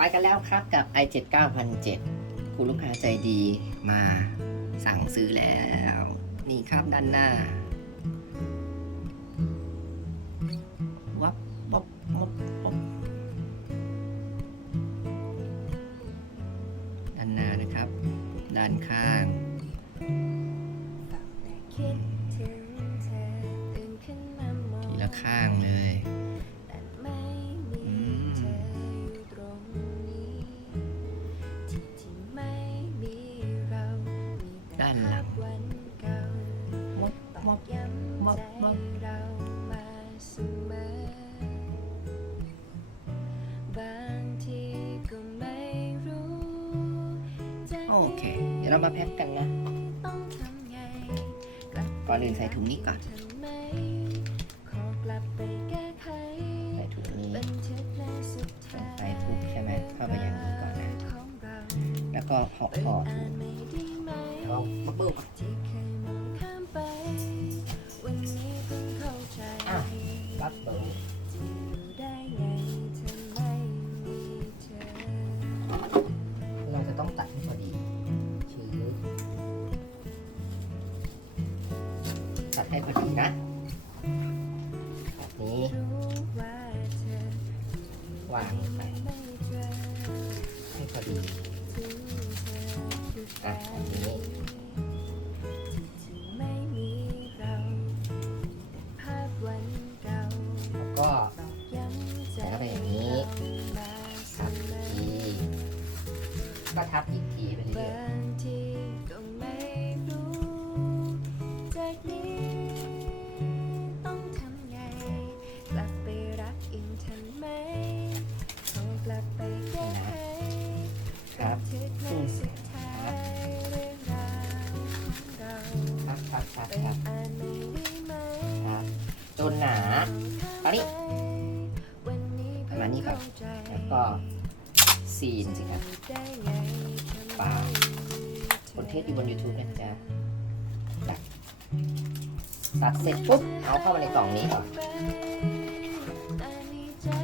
ไปกันแล้วครับกับ i7 9007คุณลูกค้าใจดีมาสั่งซื้อแล้ว นี่ครับด้านหน้า วับวับวับวับด้านหน้านะครับ ด้านข้างคิดถึงเธอตื่นขึ้นมามองทีละข้างเลย มามางทีก็ไม่รู้จะโอเค เดี๋ยวเรามาแพ็คกันนะต้องทำไงกลับก่อนอื่นใส่ถุงนี้ก่อน ก็หอกเปิดถอดอ่านไม่ได้ไหมเอาบับเบิ้ลที่เคยมองข้ามไปวันนี้เพิ่งเข้าใจอะบับเบิ้ลจะอยู่ได้ไงถ้าไม่มีเธอเราจะต้องตัดให้พอดีชื้อตัดให้พอดีนะแบบนี้รู้ว่าเธอวางลงไปไม่เจอให้พอดี ถึง ครับครับครับไปครับอ่านไม่ได้ไหมครับจนหนาตอนนี้ประมาณนี้ก่อนเข้าใจแล้วก็ซีนสิครับปลาคนเทศอยู่บน YouTube นี่ยจะตัดเสร็จปุ๊บเอาเข้ามาในกล่องนี้ก่อน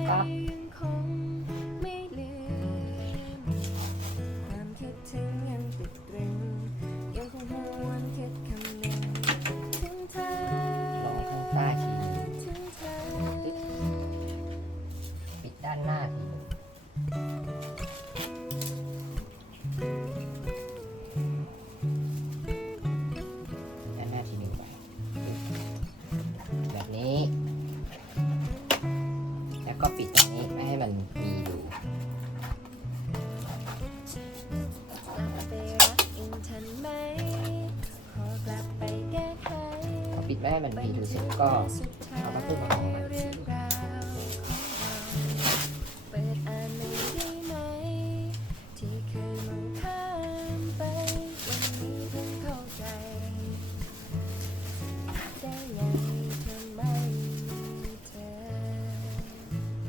ครับ ด้านหน้าทีด้านหน้าทีหนึ่งไปแบบนี้ แล้วก็ปิดตรงนี้ไม่ให้มันมีอยู่ ไปรักอินทันไหม ขอกลับไปแก้ไขพอปิดไม่ให้มันมีอยู่เสร็จก็ เอามาขึ้นมาของมัน เรื่องรา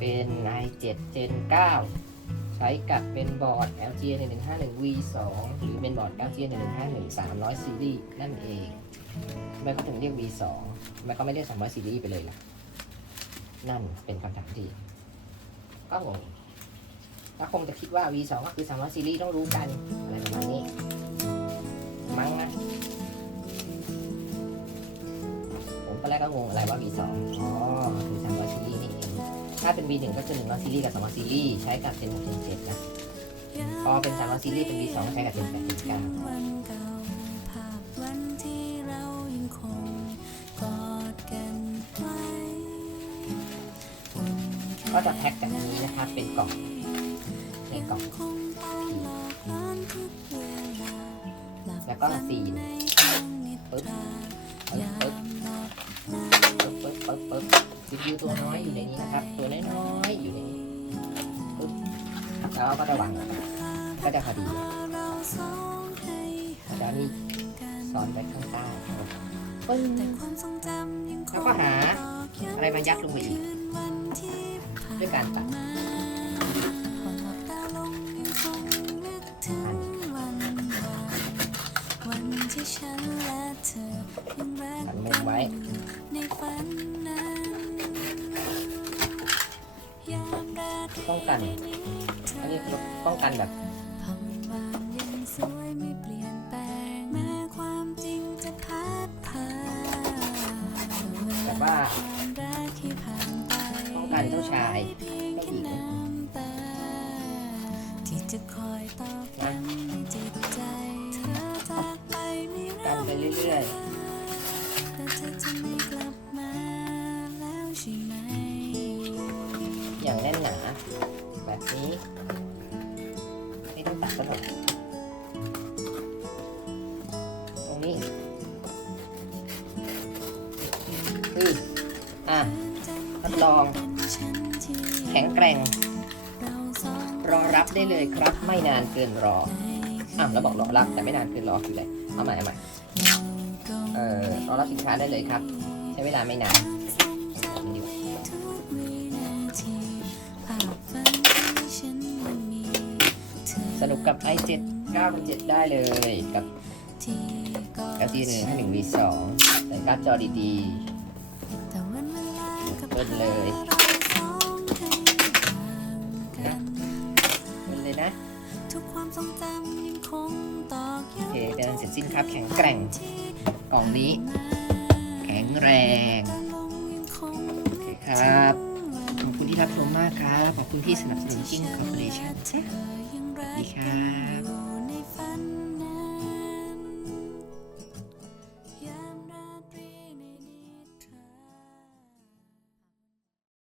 เป็น i7 Gen 9 ใช้กับเป็นบอร์ด LG 1151 V2 หรือเป็นบอร์ด LG 1151 300ซีรีส์นั่นเองทำไมเขาถึงเรียก V2 ทำไมเขาไม่เรียก300ซีรีส์ไปเลยล่ะ นั่นเป็นคำถามที่ก็งงแล้วคงจะคิดว่า V2 ก็คือ300ซีรีส์ต้องรู้กันอะไรประมาณนี้ มั้งนะผมก็แรกก็งงอะไรว่า V2 อ๋อคือ300ซีรีส์นี่เอง ถ้าเป็น V1 ก็จะ100ซีรีส์กับ200ซีรีส์ใช้กับ Gen 6 Gen 7นะพอเป็น300ซีรีส์เป็น V2 ใช้กับ Gen 8 Gen 9วันเก่าภาพวันที่เรายังคงกอดกันไว้อุ่นแค่ก็จะแพ็คแบบนี้นะครับเป็นกล่องในกล่องคงต้องหลอกล้อนทุกเวลาหลับแล้วก็ซีนในห้องนิทปึ๊บราปึ๊บ ปึ๊บซีพีตัวน้อยอยู่ในนี้นะครับ ตัวน้อยๆอยู่ในนี้ปึ๊บแล้วก็จะวางก็จะพอดีเราสองให้แล้วนี่กันซ่อนไว้ข้างใต้ปึ้งแล้วก็หาอะไรมายัดลงไปอีกด้วยการตัดมาพอหลับตาลงยังคงนึกถึงวัน ป้องกันเธอเขาเรียกรถป้องกันแบบคำหวานยังสวยไม่เปลี่ยนแปลงแม้ความจริงจะพัดพาแบบว่าความรักที่ผ่านไปป้องกันเจ้าชายเพียงเจ้าแค่หญิงน้ำตาที่จะคอยตอกย้ำให้จิตใจเธอจากไปไม่กัรันบไปเรื่อยแอย่างแน่นหนา แบบนี้ ไม่ต้องตัดซะหน่อยตรงนี้คืออะทดลอง แข็งแกร่ง รอรับได้เลยครับ ไม่นานเกินรออะแล้วบอกรอรับแต่ไม่นานเกินรอคืออะไรเอาใหม่เอาใหม่เออรอรับสินค้าได้เลยครับ ใช้เวลาไม่นาน นุกกับ i7 9 7 ได้เลยกับที่กอด LG 1 5 1 V 2แต่การ์ดจอดีแต่วันเปิดเลยเราสองให้ห่างกันๆมันเลยนะทุกความทรงจำยังคงตอกโอเคเดินเสร็จสิ้นครับแข็งแกร่งกล่องนี้ แข็งแรง โอเคครับ คุณที่รับชมมากครับ ขอบคุณที่สนับสนุน King Corporation เธอยังรัดีครับ